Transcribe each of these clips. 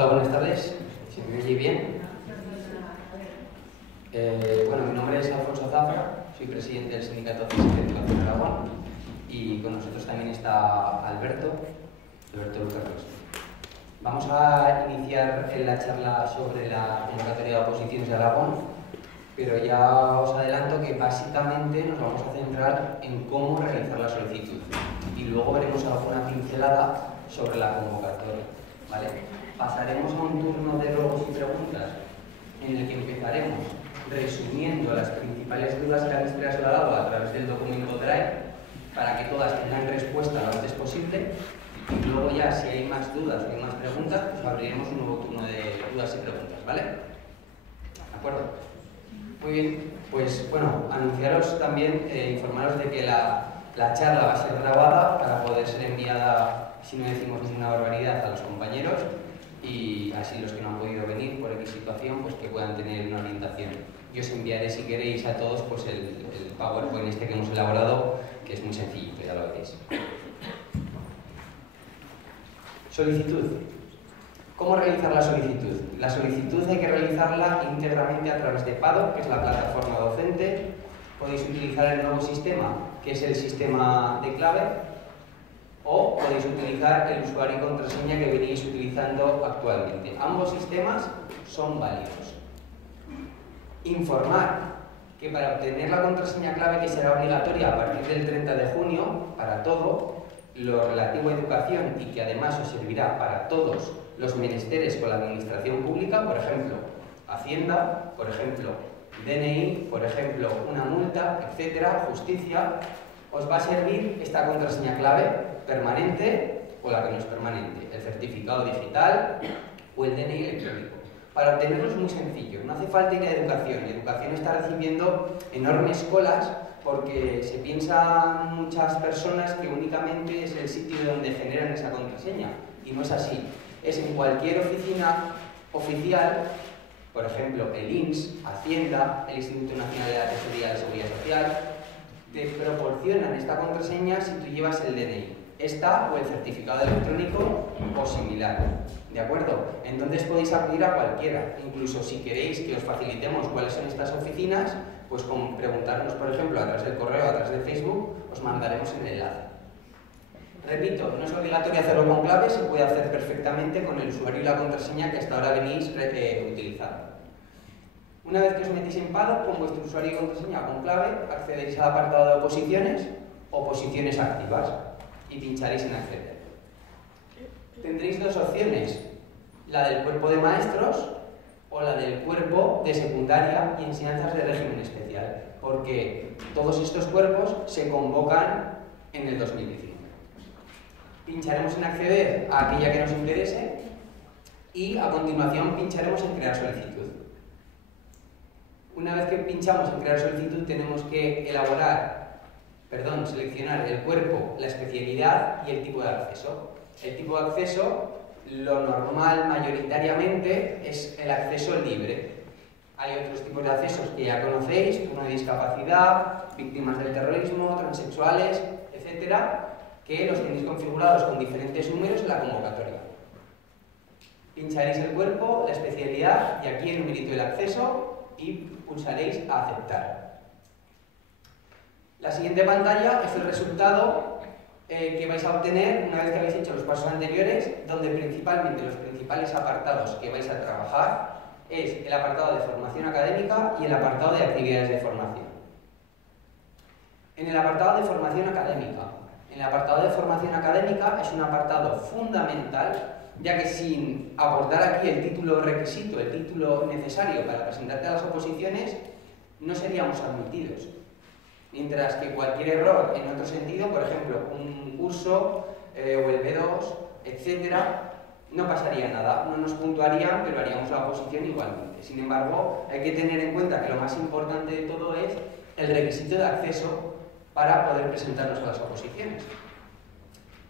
Hola, buenas tardes. ¿Se me oye bien? Bueno, mi nombre es Alfonso Zafra, soy presidente del Sindicato CISC de Educación de Aragón y con nosotros también está Alberto Lucas. Vamos a iniciar la charla sobre la convocatoria de oposiciones de Aragón, pero ya os adelanto que básicamente nos vamos a centrar en cómo realizar la solicitud y luego veremos alguna pincelada sobre la convocatoria, ¿vale? Pasaremos a un turno de ruegos y preguntas en el que empezaremos resumiendo las principales dudas que habéis trasladado a través del documento Drive para que todas tengan respuesta lo antes posible y luego ya si hay más dudas o hay más preguntas pues abriremos un nuevo turno de dudas y preguntas, ¿vale? ¿De acuerdo? Muy bien, pues bueno, anunciaros también, informaros de que la charla va a ser grabada para poder ser enviada, si no decimos ninguna barbaridad, a los compañeros y así los que no han podido venir por X situación, pues que puedan tener una orientación. Yo os enviaré, si queréis, a todos pues el PowerPoint este que hemos elaborado, que es muy sencillito, ya lo veréis. Solicitud. ¿Cómo realizar la solicitud? La solicitud hay que realizarla íntegramente a través de PADO, que es la plataforma docente. Podéis utilizar el nuevo sistema, que es el sistema de clave, o podéis utilizar el usuario y contraseña que venís utilizando actualmente. Ambos sistemas son válidos. Informar que para obtener la contraseña clave, que será obligatoria a partir del 30 de junio para todo, lo relativo a educación y que además os servirá para todos los menesteres con la administración pública, por ejemplo, Hacienda, por ejemplo, DNI, por ejemplo, una multa, etcétera, justicia, os va a servir esta contraseña clave permanente o la que no es permanente, el certificado digital o el DNI electrónico. Para obtenerlo es muy sencillo, no hace falta ir a educación. Educación está recibiendo enormes colas porque se piensan muchas personas que únicamente es el sitio donde generan esa contraseña y no es así. Es en cualquier oficina oficial, por ejemplo el INS, Hacienda, el Instituto Nacional de la Seguridad Social, te proporcionan esta contraseña si tú llevas el DNI, esta o el certificado electrónico o similar, ¿de acuerdo? Entonces podéis acudir a cualquiera, incluso si queréis que os facilitemos cuáles son estas oficinas, pues con preguntarnos, por ejemplo, a través del correo, a través de Facebook, os mandaremos el enlace. Repito, no es obligatorio hacerlo con clave, se puede hacer perfectamente con el usuario y la contraseña que hasta ahora venís utilizando. Una vez que os metéis en PADO con vuestro usuario y contraseña con clave, accederéis al apartado de oposiciones, oposiciones activas, y pincharéis en acceder. Tendréis dos opciones, la del cuerpo de maestros o la del cuerpo de secundaria y enseñanzas de régimen especial, porque todos estos cuerpos se convocan en el 2019. Pincharemos en acceder a aquella que nos interese y a continuación pincharemos en crear solicitud. Una vez que pinchamos en crear solicitud tenemos que seleccionar el cuerpo, la especialidad y el tipo de acceso. El tipo de acceso, lo normal mayoritariamente es el acceso libre. Hay otros tipos de accesos que ya conocéis, turno de discapacidad, víctimas del terrorismo, transexuales, etcétera, que los tenéis configurados con diferentes números en la convocatoria. Pincharéis el cuerpo, la especialidad y aquí el numerito del acceso y pulsaréis a aceptar. La siguiente pantalla es el resultado que vais a obtener una vez que habéis hecho los pasos anteriores, donde principalmente los principales apartados que vais a trabajar es el apartado de formación académica y el apartado de actividades de formación. En el apartado de formación académica, es un apartado fundamental, ya que sin aportar aquí el título requisito, el título necesario para presentarte a las oposiciones, no seríamos admitidos. Mientras que cualquier error en otro sentido, por ejemplo, un curso o el B2, etcétera, no pasaría nada, no nos puntuarían, pero haríamos la oposición igualmente. Sin embargo, hay que tener en cuenta que lo más importante de todo es el requisito de acceso para poder presentarnos a las oposiciones.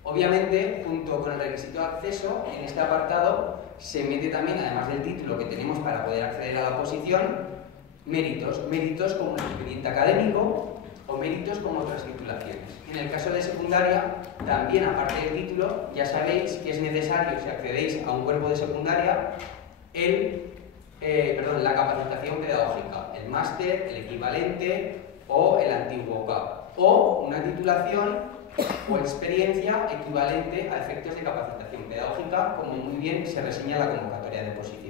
Obviamente, junto con el requisito de acceso, en este apartado se mete también, además del título que tenemos para poder acceder a la oposición, méritos como un expediente académico o méritos como otras titulaciones. En el caso de secundaria, también aparte del título, ya sabéis que es necesario, si accedéis a un cuerpo de secundaria, la capacitación pedagógica, el máster, el equivalente o el antiguo CAP, o una titulación o experiencia equivalente a efectos de capacitación pedagógica, como muy bien se reseña en la convocatoria de oposición.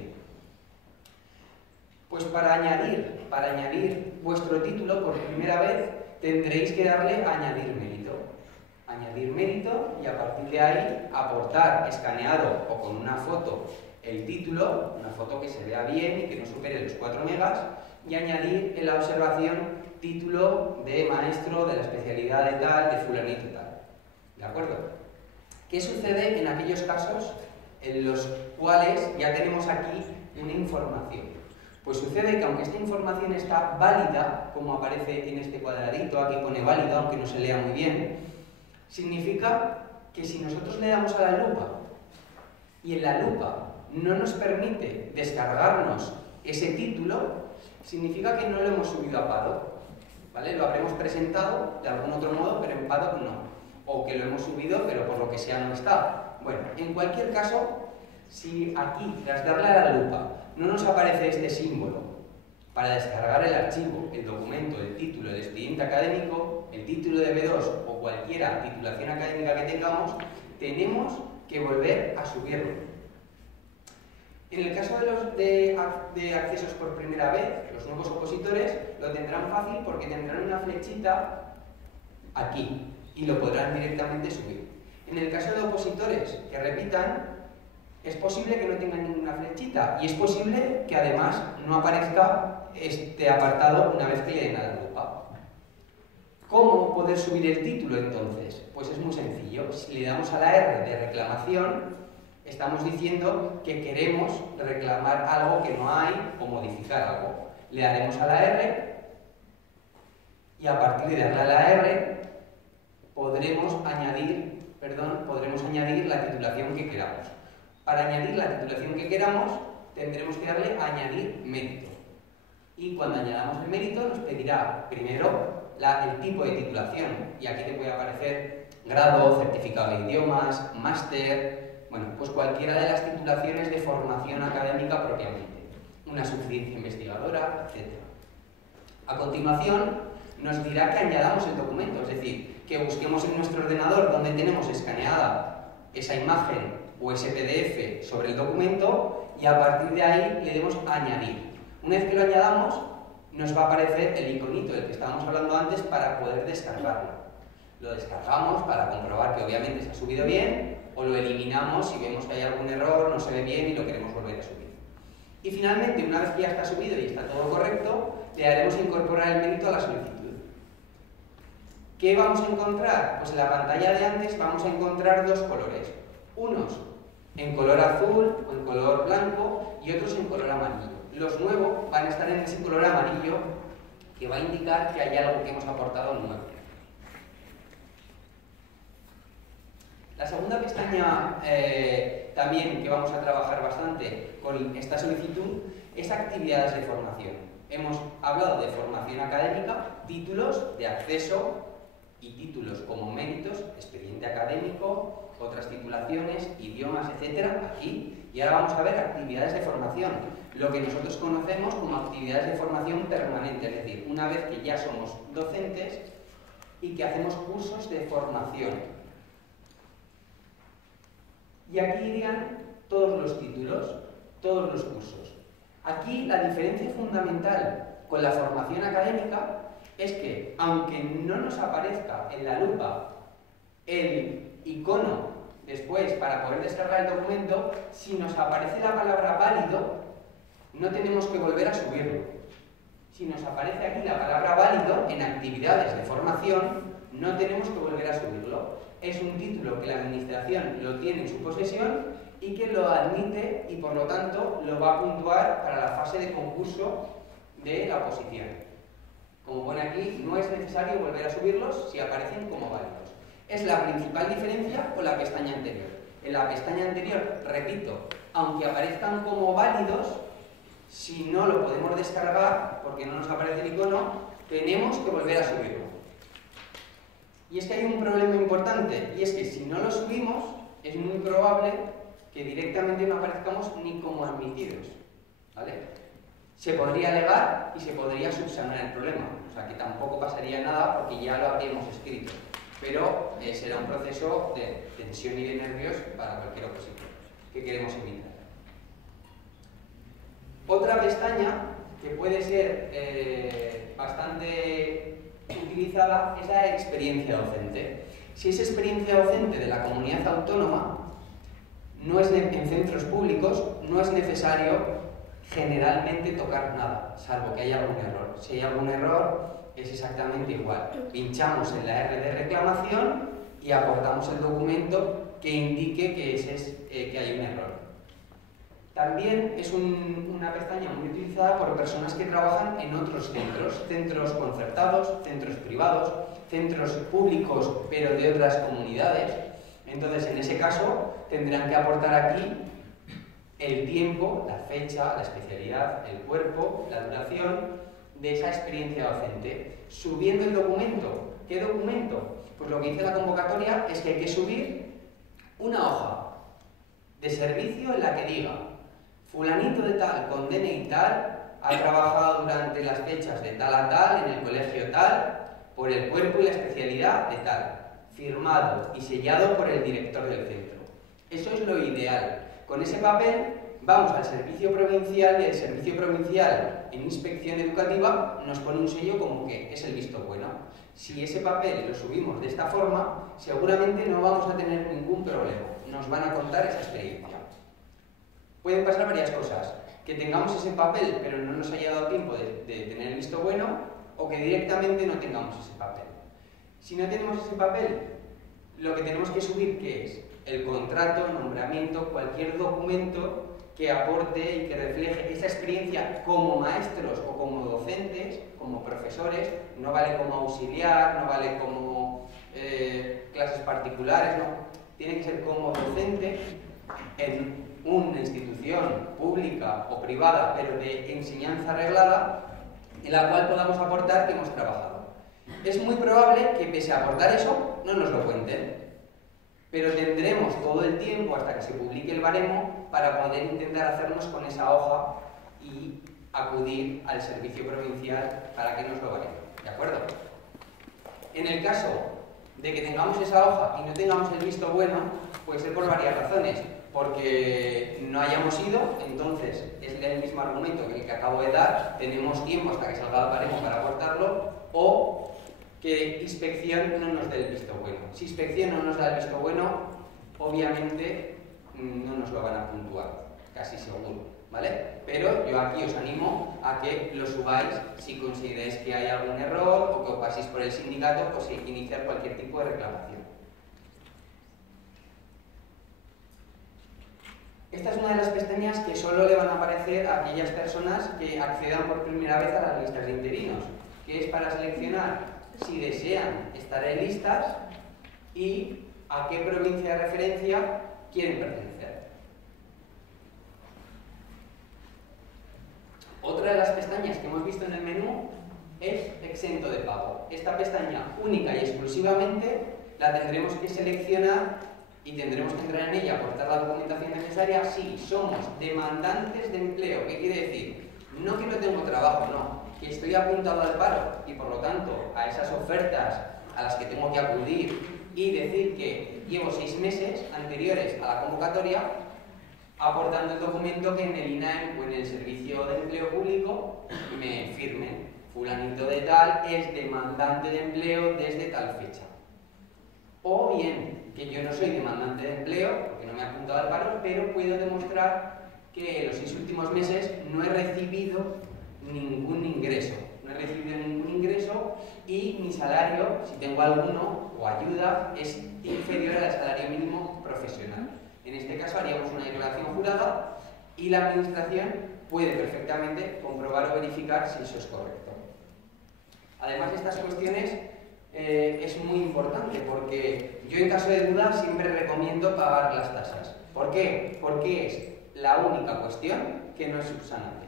Pues para añadir vuestro título por primera vez tendréis que darle a añadir mérito. Añadir mérito y a partir de ahí aportar escaneado o con una foto el título, una foto que se vea bien y que no supere los 4 megas, y añadir en la observación título de maestro de la especialidad de tal, de fulanito y tal. ¿De acuerdo? ¿Qué sucede en aquellos casos en los cuales ya tenemos aquí una información? Pues sucede que aunque esta información está válida, como aparece en este cuadradito, aquí pone válido, aunque no se lea muy bien, significa que si nosotros le damos a la lupa y en la lupa no nos permite descargarnos ese título, significa que no lo hemos subido a Paddock, ¿vale? Lo habremos presentado de algún otro modo, pero en Paddock no. O que lo hemos subido, pero por lo que sea no está. Bueno, en cualquier caso, si aquí, tras darle a la lupa, no nos aparece este símbolo para descargar el archivo, el documento, el título, el expediente académico, el título de B2 o cualquier titulación académica que tengamos, tenemos que volver a subirlo. En el caso de accesos por primera vez, los nuevos opositores lo tendrán fácil porque tendrán una flechita aquí y lo podrán directamente subir. En el caso de opositores que repitan, es posible que no tengan ninguna flechita y es posible que además no aparezca este apartado una vez que le den a la lupa. ¿Cómo poder subir el título entonces? Pues es muy sencillo. Si le damos a la R de reclamación, estamos diciendo que queremos reclamar algo que no hay o modificar algo. Le daremos a la R y a partir de darle a la R podremos añadir la titulación que queramos. Para añadir la titulación que queramos, tendremos que darle a añadir mérito. Y cuando añadamos el mérito, nos pedirá primero el tipo de titulación. Y aquí te puede aparecer grado, certificado de idiomas, máster, bueno, pues cualquiera de las titulaciones de formación académica propiamente. Una suficiencia investigadora, etc. A continuación, nos dirá que añadamos el documento, es decir, que busquemos en nuestro ordenador donde tenemos escaneada esa imagen o ese PDF sobre el documento y a partir de ahí le demos a añadir. Una vez que lo añadamos, nos va a aparecer el iconito del que estábamos hablando antes para poder descargarlo. Lo descargamos para comprobar que obviamente se ha subido bien o lo eliminamos si vemos que hay algún error, no se ve bien y lo queremos volver a subir. Y finalmente, una vez que ya está subido y está todo correcto, le haremos incorporar el mérito a la solicitud. ¿Qué vamos a encontrar? Pues en la pantalla de antes vamos a encontrar dos colores. Unos en color azul o en color blanco y otros en color amarillo. Los nuevos van a estar en ese color amarillo que va a indicar que hay algo que hemos aportado nuevo. La segunda pestaña también que vamos a trabajar bastante con esta solicitud es actividades de formación. Hemos hablado de formación académica, títulos de acceso y títulos como méritos, expediente académico, otras titulaciones, idiomas, etcétera, aquí. Y ahora vamos a ver actividades de formación, lo que nosotros conocemos como actividades de formación permanente, es decir, una vez que ya somos docentes y que hacemos cursos de formación. Y aquí irían todos los títulos, todos los cursos. Aquí la diferencia fundamental con la formación académica es que, aunque no nos aparezca en la lupa el icono después para poder descargar el documento, si nos aparece la palabra válido, no tenemos que volver a subirlo. Si nos aparece aquí la palabra válido en actividades de formación, no tenemos que volver a subirlo. Es un título que la administración lo tiene en su posesión y que lo admite y por lo tanto lo va a puntuar para la fase de concurso de la oposición. Como pone aquí, no es necesario volver a subirlos si aparecen como válidos. Es la principal diferencia con la pestaña anterior. En la pestaña anterior, repito, aunque aparezcan como válidos, si no lo podemos descargar porque no nos aparece el icono, tenemos que volver a subirlo. Y es que hay un problema importante, y es que si no lo subimos, es muy probable que directamente no aparezcamos ni como admitidos, ¿vale? Se podría alegar y se podría subsanar el problema, o sea que tampoco pasaría nada porque ya lo habríamos escrito, pero será un proceso de tensión y de nervios para cualquier opositor que queremos evitar. Otra pestaña que puede ser bastante utilizada es la experiencia docente. Si es experiencia docente de la comunidad autónoma, en centros públicos no es necesario generalmente tocar nada, salvo que haya algún error. Si hay algún error, es exactamente igual. Pinchamos en la R de reclamación y aportamos el documento que indique que hay un error. También es una pestaña muy utilizada por personas que trabajan en otros centros concertados, centros privados, centros públicos, pero de otras comunidades. Entonces, en ese caso, tendrán que aportar aquí el tiempo, la fecha, la especialidad, el cuerpo, la duración de esa experiencia docente. Subiendo el documento. ¿Qué documento? Pues lo que dice la convocatoria es que hay que subir una hoja de servicio en la que diga: fulanito de tal, con DNI tal, ha trabajado durante las fechas de tal a tal, en el colegio tal, por el cuerpo y la especialidad de tal, firmado y sellado por el director del centro. Eso es lo ideal. Con ese papel vamos al servicio provincial y el servicio provincial en inspección educativa nos pone un sello como que es el visto bueno. Si ese papel lo subimos de esta forma, seguramente no vamos a tener ningún problema. Nos van a contar esa experiencia. Pueden pasar varias cosas: que tengamos ese papel pero no nos haya dado tiempo de tener el visto bueno, o que directamente no tengamos ese papel. Si no tenemos ese papel, lo que tenemos que subir, ¿qué es? El contrato, nombramiento, cualquier documento que aporte y que refleje esa experiencia como maestros o como docentes, como profesores. No vale como auxiliar, no vale como clases particulares, no. Tiene que ser como docente en una institución pública o privada, pero de enseñanza reglada, en la cual podamos aportar que hemos trabajado. Es muy probable que, pese a aportar eso, no nos lo cuenten, pero tendremos todo el tiempo hasta que se publique el baremo para poder intentar hacernos con esa hoja y acudir al servicio provincial para que nos lo bareme, ¿de acuerdo? En el caso de que tengamos esa hoja y no tengamos el visto bueno, puede ser por varias razones. Porque no hayamos ido, entonces es el mismo argumento que el que acabo de dar, tenemos tiempo hasta que salga el baremo para aportarlo, o que inspección no nos dé el visto bueno. Si inspección no nos da el visto bueno, obviamente no nos lo van a puntuar, casi seguro, ¿vale? Pero yo aquí os animo a que lo subáis si consideráis que hay algún error o que os paséis por el sindicato o si hay que iniciar cualquier tipo de reclamación. Esta es una de las pestañas que solo le van a aparecer a aquellas personas que accedan por primera vez a las listas de interinos, que es para seleccionar si desean estar en listas y a qué provincia de referencia quieren pertenecer. Otra de las pestañas que hemos visto en el menú es exento de pago. Esta pestaña única y exclusivamente la tendremos que seleccionar y tendremos que entrar en ella, aportar la documentación necesaria si somos demandantes de empleo. ¿Qué quiere decir? No que no tengo trabajo, no, que estoy apuntado al paro y por lo tanto a esas ofertas a las que tengo que acudir y decir que llevo 6 meses anteriores a la convocatoria aportando el documento que en el INAEM o en el Servicio de Empleo Público me firmen. Fulanito de tal es demandante de empleo desde tal fecha. O bien, que yo no soy demandante de empleo, porque no me he apuntado al paro, pero puedo demostrar que en los 6 últimos meses no he recibido ningún ingreso. No he recibido ningún ingreso y mi salario, si tengo alguno, o ayuda, es inferior al salario mínimo profesional. En este caso haríamos una declaración jurada y la administración puede perfectamente comprobar o verificar si eso es correcto. Además, estas cuestiones es muy importante porque yo en caso de duda siempre recomiendo pagar las tasas. ¿Por qué? Porque es la única cuestión que no es subsanable.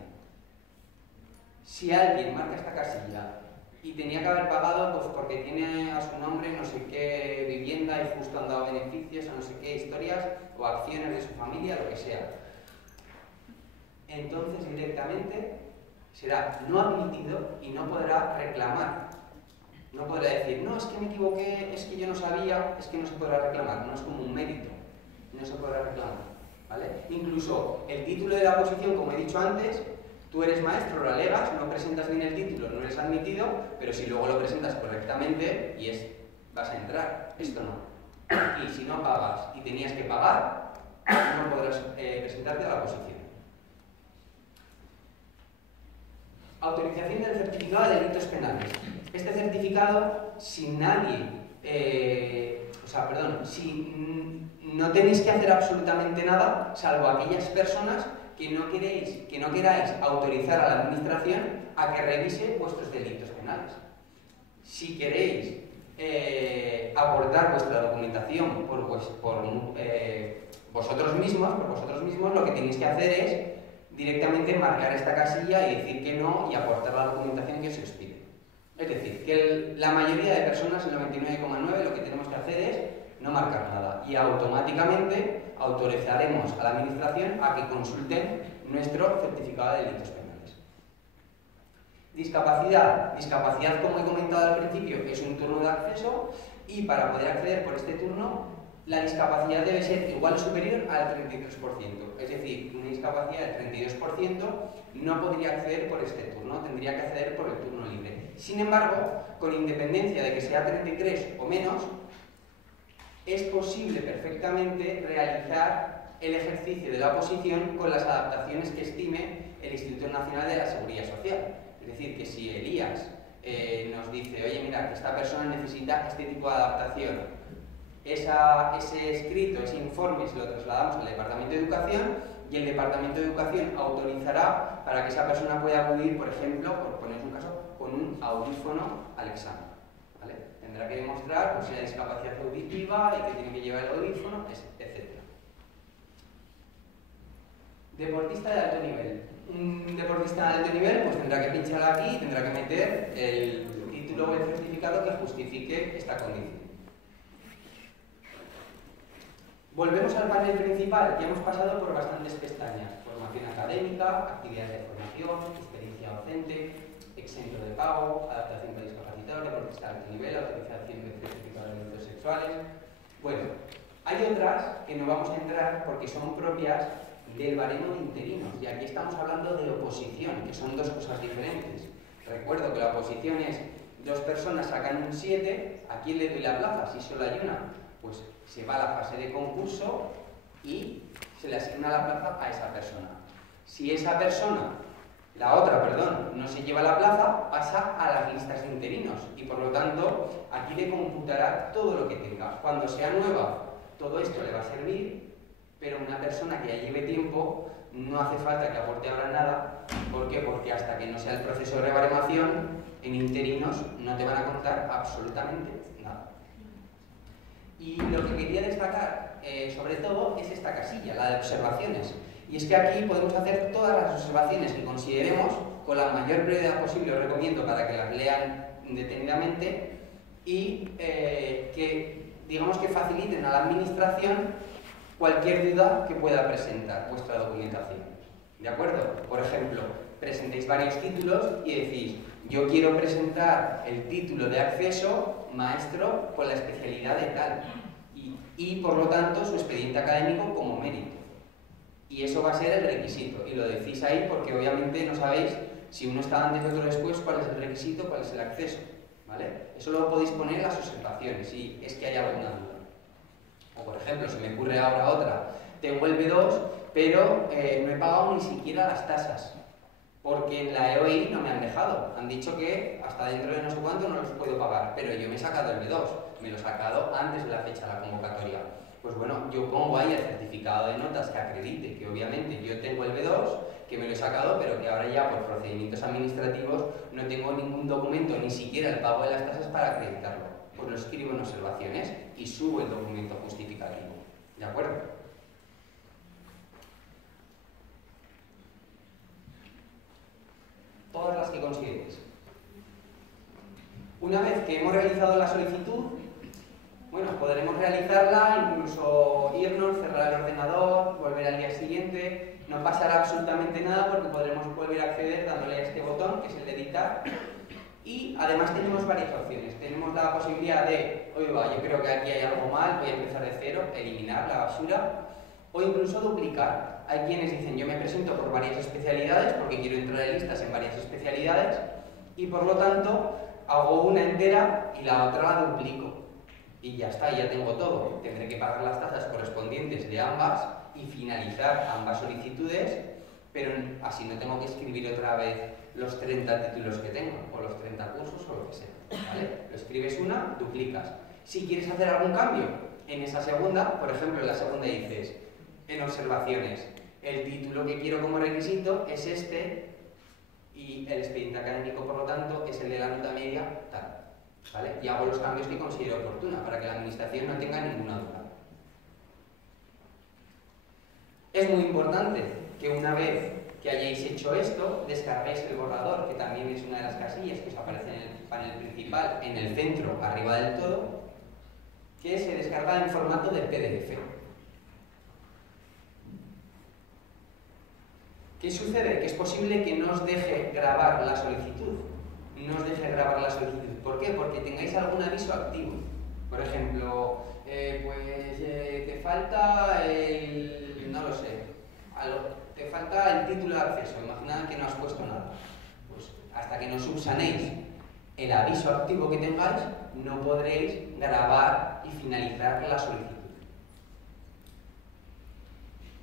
Si alguien marca esta casilla y tenía que haber pagado pues, porque tiene a su nombre no sé qué vivienda y justo han dado beneficios a no sé qué historias o acciones de su familia, lo que sea. Entonces directamente será no admitido y no podrá reclamar. No podrá decir, no, es que me equivoqué, es que yo no sabía, es que no se podrá reclamar, no es como un mérito, no se podrá reclamar, ¿vale? Incluso el título de la oposición, como he dicho antes, tú eres maestro, lo alegas, no presentas bien el título, no eres admitido, pero si luego lo presentas correctamente vas a entrar. Esto no. Y si no pagas y tenías que pagar, no podrás presentarte a la oposición. Autorización del certificado de delitos penales. Este certificado, si no tenéis que hacer absolutamente nada, salvo aquellas personas que no queráis autorizar a la administración a que revise vuestros delitos penales. Si queréis aportar vuestra documentación por vosotros mismos, lo que tenéis que hacer es directamente marcar esta casilla y decir que no y aportar la documentación que se os pide. Es decir, que la mayoría de personas, el 99,9%, lo que tenemos que hacer es no marcar nada y automáticamente autorizaremos a la administración a que consulten nuestro certificado de delitos penales. Discapacidad. Discapacidad, como he comentado al principio, es un turno de acceso y para poder acceder por este turno la discapacidad debe ser igual o superior al 33%. Es decir, una discapacidad del 32% no podría acceder por este turno, tendría que acceder por el turno libre. Sin embargo, con independencia de que sea 33 o menos, es posible perfectamente realizar el ejercicio de la oposición con las adaptaciones que estime el Instituto Nacional de la Seguridad Social. Es decir, que si Elías nos dice, oye, mira, que esta persona necesita este tipo de adaptación, ese escrito, ese informe se lo trasladamos al Departamento de Educación y el Departamento de Educación autorizará para que esa persona pueda acudir, por ejemplo, por poner un caso, con un audífono al examen, ¿vale? Tendrá que demostrar pues, si hay discapacidad auditiva y que tiene que llevar el audífono, etc. Deportista de alto nivel. Un deportista de alto nivel pues tendrá que pinchar aquí y tendrá que meter el título o el certificado que justifique esta condición. Volvemos al panel principal, ya hemos pasado por bastantes pestañas: formación académica, actividades de formación, experiencia docente, exento de pago, adaptación para discapacitados, deportista de alto nivel, autorización de certificado de delitos sexuales. Bueno, hay otras que no vamos a entrar porque son propias del baremo de interinos, y aquí estamos hablando de oposición, que son dos cosas diferentes. Recuerdo que la oposición es dos personas sacan un 7, ¿a quién le doy la plaza si solo hay una? Pues se va a la fase de concurso y se le asigna la plaza a esa persona. Si esa persona, no se lleva la plaza, pasa a las listas de interinos y por lo tanto aquí le computará todo lo que tenga. Cuando sea nueva, todo esto le va a servir, pero una persona que ya lleve tiempo no hace falta que aporte ahora nada. ¿Por qué? Porque hasta que no sea el proceso de rebaremación, en interinos no te van a contar absolutamente nada. Y lo que quería destacar, sobre todo, es esta casilla, la de observaciones. Y es que aquí podemos hacer todas las observaciones que consideremos con la mayor brevedad posible. Os recomiendo para que las lean detenidamente y que, digamos, que faciliten a la administración cualquier duda que pueda presentar vuestra documentación. ¿De acuerdo? Por ejemplo, presentéis varios títulos y decís: yo quiero presentar el título de acceso maestro con la especialidad de tal y por lo tanto su expediente académico como mérito. Y eso va a ser el requisito, y lo decís ahí porque obviamente no sabéis si uno está antes y otro después, cuál es el requisito, cuál es el acceso, ¿vale? Eso lo podéis poner en las observaciones si es que hay alguna duda. O por ejemplo, se me ocurre ahora otra: tengo el B2, pero no he pagado ni siquiera las tasas, porque en la EOI no me han dejado. Han dicho que hasta dentro de no sé cuánto no los puedo pagar, pero yo me he sacado el B2, me lo he sacado antes de la fecha de la convocatoria. Pues bueno, yo pongo ahí el certificado de notas que acredite que obviamente yo tengo el B2, que me lo he sacado, pero que ahora ya por procedimientos administrativos no tengo ningún documento, ni siquiera el pago de las tasas para acreditarlo. Pues lo escribo en observaciones y subo el documento justificativo. ¿De acuerdo? Todas las que consideréis. Una vez que hemos realizado la solicitud, bueno, podremos realizarla, incluso irnos, cerrar el ordenador, volver al día siguiente. No pasará absolutamente nada porque podremos volver a acceder dándole a este botón, que es el de editar. Y además tenemos varias opciones. Tenemos la posibilidad de, oiga, yo creo que aquí hay algo mal, voy a empezar de cero, eliminar la basura, o incluso duplicar. Hay quienes dicen, yo me presento por varias especialidades porque quiero entrar en listas en varias especialidades y por lo tanto hago una entera y la otra la duplico. Y ya está, ya tengo todo. Tendré que pagar las tasas correspondientes de ambas y finalizar ambas solicitudes, pero así no tengo que escribir otra vez los 30 títulos que tengo, o los 30 cursos, o lo que sea, ¿vale? Lo escribes una, duplicas. Si quieres hacer algún cambio en esa segunda, por ejemplo, en la segunda dices, en observaciones, el título que quiero como requisito es este, y el expediente académico, por lo tanto, es el de la nota media, tal. ¿Vale? Y hago los cambios que considero oportuna para que la administración no tenga ninguna duda. Es muy importante que una vez que hayáis hecho esto, descarguéis el borrador, que también es una de las casillas que os aparece en el panel principal, en el centro, arriba del todo, que se descarga en formato de PDF. ¿Qué sucede? Que es posible que no os deje grabar la solicitud. No os deje grabar la solicitud. ¿Por qué? Porque tengáis algún aviso activo. Por ejemplo, te falta el... no lo sé, te falta el título de acceso. Imaginad que no has puesto nada. Pues hasta que no subsanéis el aviso activo que tengáis, no podréis grabar y finalizar la solicitud.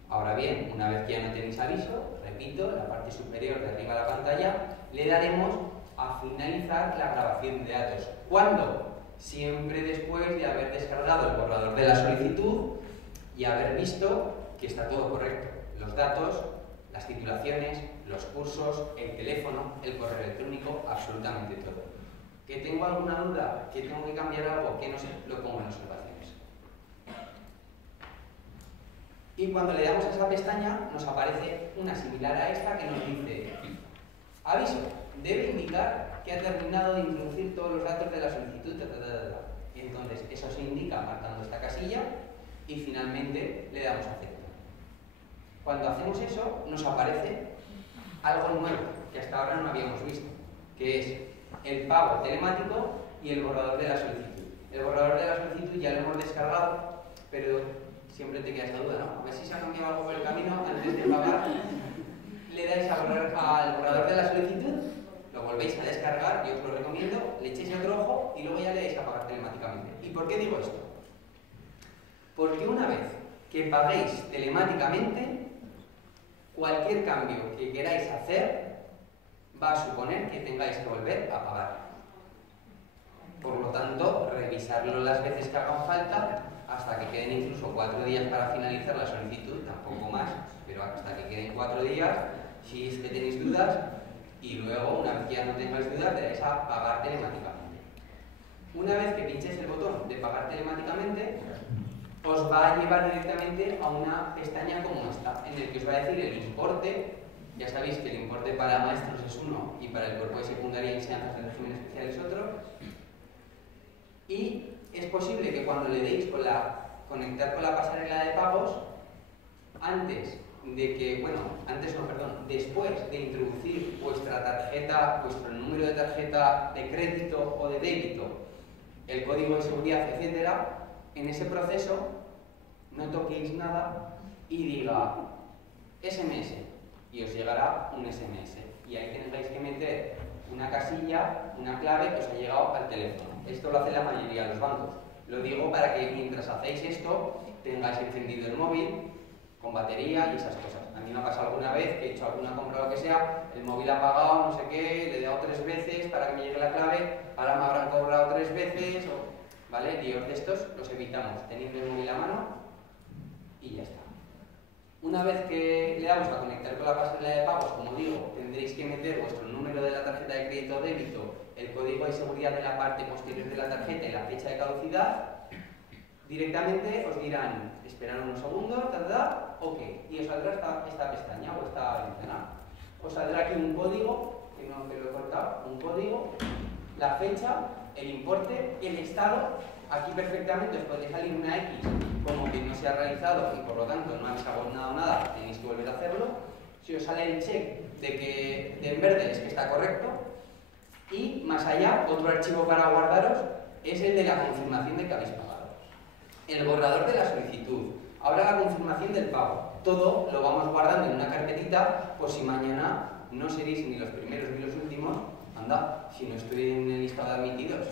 Ahora bien, una vez que ya no tenéis aviso, repito, en la parte superior de arriba de la pantalla, le daremos a finalizar la grabación de datos. ¿Cuándo? Siempre después de haber descargado el borrador de la solicitud y haber visto que está todo correcto. Los datos, las titulaciones, los cursos, el teléfono, el correo electrónico, absolutamente todo. ¿Que tengo alguna duda? ¿Que tengo que cambiar algo? Que no sé, lo pongo en observaciones. Y cuando le damos a esa pestaña, nos aparece una similar a esta que nos dice: aviso, debe indicar que ha terminado de introducir todos los datos de la solicitud. Entonces, eso se indica marcando esta casilla y finalmente le damos a aceptar. Cuando hacemos eso, nos aparece algo nuevo que hasta ahora no habíamos visto, que es el pago telemático y el borrador de la solicitud. El borrador de la solicitud ya lo hemos descargado, pero siempre te queda esta duda, ¿no? A ver si se ha cambiado algo por el camino antes de pagar. Le dais al borrador de la solicitud, lo volvéis a descargar, yo os lo recomiendo, le echéis otro ojo y luego ya le dais a pagar telemáticamente. ¿Y por qué digo esto? Porque una vez que paguéis telemáticamente, cualquier cambio que queráis hacer va a suponer que tengáis que volver a pagar. Por lo tanto, revisarlo las veces que hagan falta, hasta que queden incluso 4 días para finalizar la solicitud, tampoco más, pero hasta que queden 4 días, si es que tenéis dudas, y luego, una vez que ya no tengáis dudas, le dais a pagar telemáticamente. Una vez que pinchéis el botón de pagar telemáticamente, os va a llevar directamente a una pestaña como esta, en el que os va a decir el importe. Ya sabéis que el importe para maestros es uno y para el cuerpo de secundaria y enseñanzas de régimen especial es otro. Y es posible que cuando le deis con conectar con la pasarela de pagos, después de introducir vuestra tarjeta, vuestro número de tarjeta de crédito o de débito, el código de seguridad, etcétera, en ese proceso no toquéis nada y diga SMS y os llegará un SMS y ahí tendréis que meter una casilla, una clave que os ha llegado al teléfono. Esto lo hace la mayoría de los bancos. Lo digo para que mientras hacéis esto tengáis encendido el móvil con batería y esas cosas. A mí me ha pasado alguna vez que he hecho alguna compra o lo que sea, el móvil ha apagado, no sé qué, le he dado 3 veces para que me llegue la clave, ahora me habrán cobrado 3 veces, ¿vale? Líos de estos los evitamos teniendo el móvil a mano y ya está. Una vez que le damos a conectar con la pasarela de pagos, como digo, tendréis que meter vuestro número de la tarjeta de crédito o débito, el código de seguridad de la parte posterior de la tarjeta y la fecha de caducidad. Directamente os dirán, esperar unos segundos, ok, y os saldrá esta pestaña o esta ventana. Os saldrá aquí un código, que no te lo he cortado, un código, la fecha, el importe, el estado. Aquí perfectamente os podría salir una X como que no se ha realizado y por lo tanto no habéis abonado nada, tenéis que volver a hacerlo. Si os sale el check de que en verde es que está correcto. Y más allá, otro archivo para guardaros es el de la confirmación de que habéis pagado. El borrador de la solicitud. Ahora la confirmación del pago. Todo lo vamos guardando en una carpetita por si mañana no seréis ni los primeros ni los últimos. Anda, si no estoy en el listado de admitidos,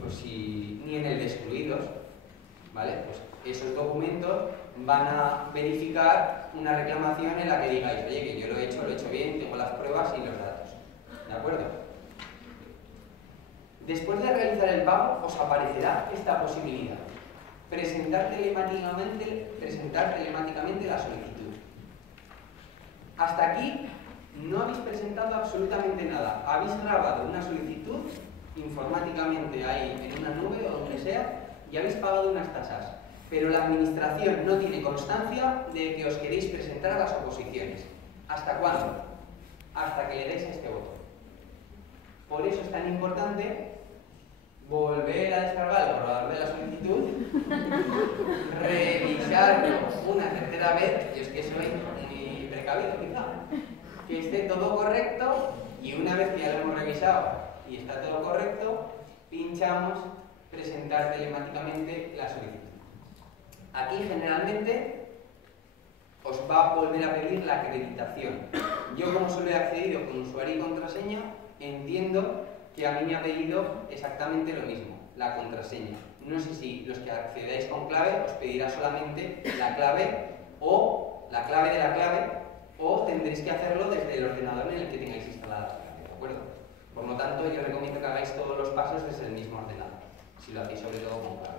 pues si, ni en el de excluidos, ¿vale? Pues esos documentos van a verificar una reclamación en la que digáis, oye, que yo lo he hecho bien, tengo las pruebas y los datos. ¿De acuerdo? Después de realizar el pago, os aparecerá esta posibilidad. Presentar telemáticamente la solicitud. Hasta aquí no habéis presentado absolutamente nada. Habéis grabado una solicitud informáticamente ahí en una nube o donde sea y habéis pagado unas tasas. Pero la administración no tiene constancia de que os queréis presentar a las oposiciones. ¿Hasta cuándo? Hasta que le deis a este botón. Por eso es tan importante volver a descargar el borrador de la solicitud, revisarlo una tercera vez, yo es que soy muy precavido quizá, que esté todo correcto y una vez que ya lo hemos revisado y está todo correcto, pinchamos presentar telemáticamente la solicitud. Aquí generalmente os va a volver a pedir la acreditación. Yo como solo he accedido con usuario y contraseña, entiendo que a mí me ha pedido exactamente lo mismo, la contraseña. No sé si los que accedáis con clave os pedirá solamente la clave o la clave de la clave o tendréis que hacerlo desde el ordenador en el que tengáis instalada la clave, ¿de acuerdo? Por lo tanto, yo recomiendo que hagáis todos los pasos desde el mismo ordenador, si lo hacéis sobre todo con clave.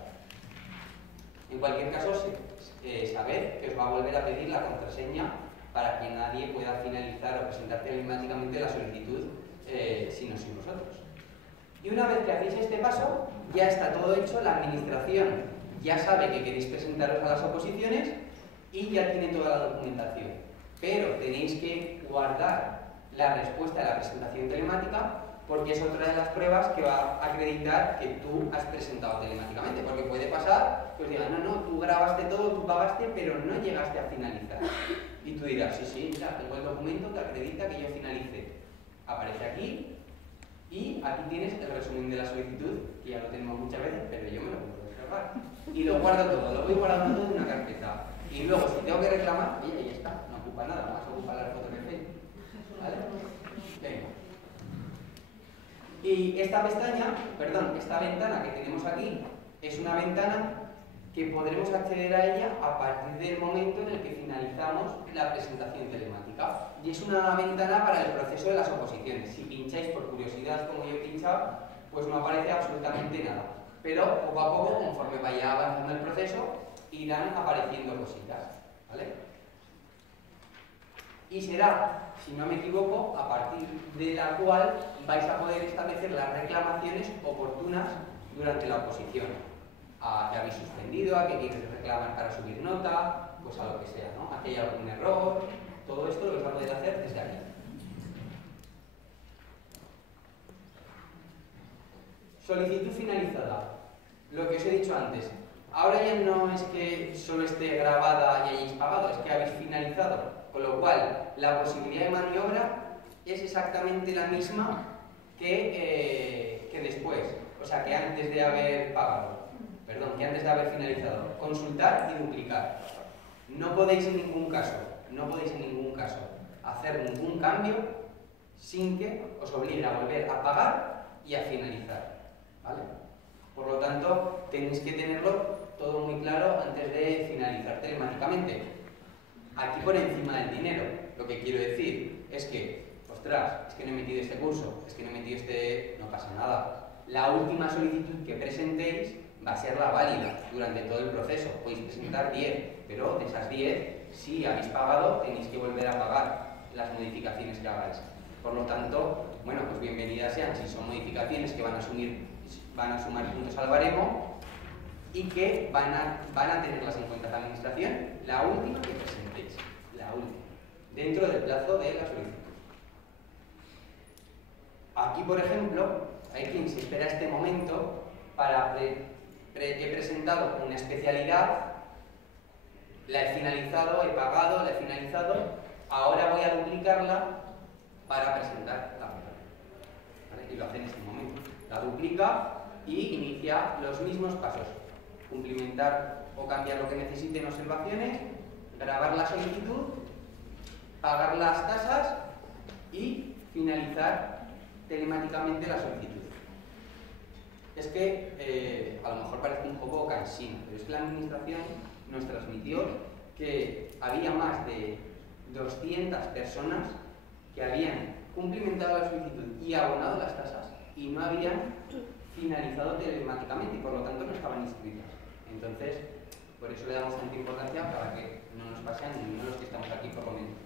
En cualquier caso, sabed que os va a volver a pedir la contraseña para que nadie pueda finalizar o presentar telemáticamente la solicitud si no sois vosotros. Y una vez que hacéis este paso, ya está todo hecho, la administración ya sabe que queréis presentaros a las oposiciones y ya tiene toda la documentación. Pero tenéis que guardar la respuesta de la presentación telemática porque es otra de las pruebas que va a acreditar que tú has presentado telemáticamente. Porque puede pasar que os digan, no, tú grabaste todo, tú pagaste, pero no llegaste a finalizar. Y tú dirás, sí, mira, tengo el documento que acredita que yo finalicé. Aparece aquí. Y aquí tienes el resumen de la solicitud, que ya lo tenemos muchas veces, pero yo me lo puedo descargar. Y lo guardo todo, lo voy guardando todo en una carpeta. Y luego, si tengo que reclamar, oye, ya está, no ocupa nada, más ocupa la foto que tengo. ¿Vale? Venga. Y esta ventana que tenemos aquí, es una ventana que podremos acceder a ella a partir del momento en el que finalizamos la presentación telemática. Y es una ventana para el proceso de las oposiciones. Si pincháis por curiosidad como yo he pinchado, pues no aparece absolutamente nada. Pero poco a poco, conforme vaya avanzando el proceso, irán apareciendo cositas, ¿vale? Y será, si no me equivoco, a partir de la cual vais a poder establecer las reclamaciones oportunas durante la oposición. A que habéis suspendido, a que quieres reclamar para subir nota, pues a lo que sea, ¿no? A que hay algún error, todo esto lo vais a poder hacer desde aquí. Solicitud finalizada. Lo que os he dicho antes. Ahora ya no es que solo esté grabada y hayáis pagado, es que habéis finalizado. Con lo cual, la posibilidad de maniobra es exactamente la misma que después. O sea, que antes de haber pagado. Perdón, que antes de haber finalizado. Consultar y duplicar. No podéis en ningún caso hacer ningún cambio sin que os obligue a volver a pagar y a finalizar. ¿Vale? Por lo tanto, tenéis que tenerlo todo muy claro antes de finalizar telemáticamente. Aquí por encima del dinero, lo que quiero decir es que, ostras, es que no he metido este curso, es que no he metido este... no pasa nada. La última solicitud que presentéis va a ser la válida durante todo el proceso. Podéis presentar 10, pero de esas 10, si habéis pagado, tenéis que volver a pagar las modificaciones que hagáis. Por lo tanto, bueno, pues bienvenidas sean si son modificaciones que van a sumar puntos al baremo y que van a tenerlas en cuenta la administración, la última que presentéis, la última, dentro del plazo de la solicitud. Aquí, por ejemplo, hay quien se espera este momento para he presentado una especialidad, la he finalizado, he pagado, la he finalizado, ahora voy a duplicarla para presentar la materia. ¿Vale? Y lo hace en este momento. La duplica y inicia los mismos pasos. Cumplimentar o cambiar lo que necesite en observaciones, grabar la solicitud, pagar las tasas y finalizar telemáticamente la solicitud. Es que a lo mejor parece un poco cansino, pero es que la administración nos transmitió que había más de 200 personas que habían cumplimentado la solicitud y abonado las tasas y no habían finalizado telemáticamente y por lo tanto no estaban inscritas. Entonces, por eso le damos tanta importancia para que no nos pase a ninguno de los que estamos aquí por lo menos.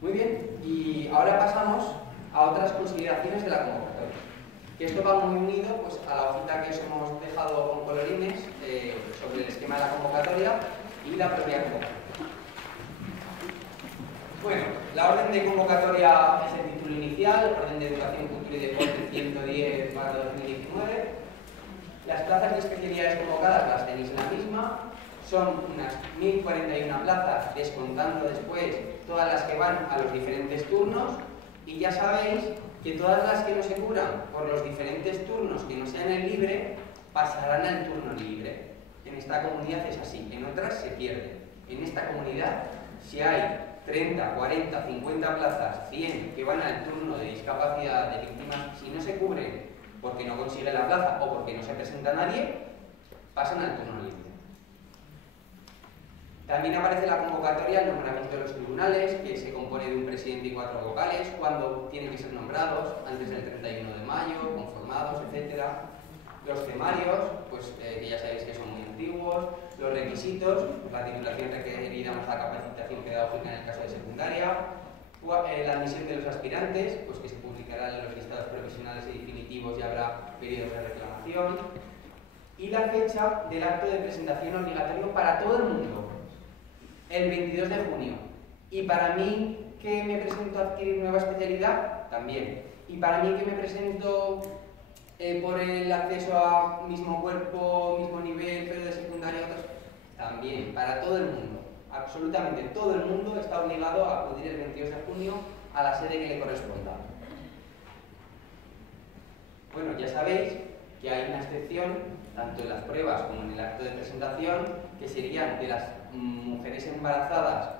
Muy bien, y ahora pasamos a otras consideraciones de la convocatoria. Que esto va muy unido pues, a la hojita que os hemos dejado con colorines sobre el esquema de la convocatoria y la propia convocatoria. Bueno, la orden de convocatoria es el título inicial, Orden de Educación, Cultura y Deporte 110/2019. Las plazas de especialidades convocadas las tenéis en la misma. Son unas 1041 plazas, descontando después todas las que van a los diferentes turnos. Y ya sabéis que todas las que no se cubran por los diferentes turnos que no sean el libre, pasarán al turno libre. En esta comunidad es así, en otras se pierde. En esta comunidad, si hay 30, 40, 50 plazas, 100 que van al turno de discapacidad de víctimas, si no se cubren porque no consigue la plaza o porque no se presenta nadie, pasan al turno libre. También aparece la convocatoria, el nombramiento de los tribunales, que se compone de un presidente y 4 vocales, cuando tienen que ser nombrados, antes del 31 de mayo, conformados, etc. Los temarios, pues que ya sabéis que son muy antiguos. Los requisitos, la titulación requerida más la capacitación pedagógica en el caso de secundaria. La admisión de los aspirantes, pues que se publicarán en los listados provisionales y definitivos y habrá periodos de reclamación. Y la fecha del acto de presentación obligatorio para todo el mundo, el 22 de junio. Y para mí, que me presento a adquirir nueva especialidad, también. Y para mí, que me presento por el acceso a mismo cuerpo, mismo nivel, pero de secundaria, otros, también. Para todo el mundo. Absolutamente todo el mundo está obligado a acudir el 22 de junio a la sede que le corresponda. Bueno, ya sabéis que hay una excepción, tanto en las pruebas como en el acto de presentación, que serían de las mujeres embarazadas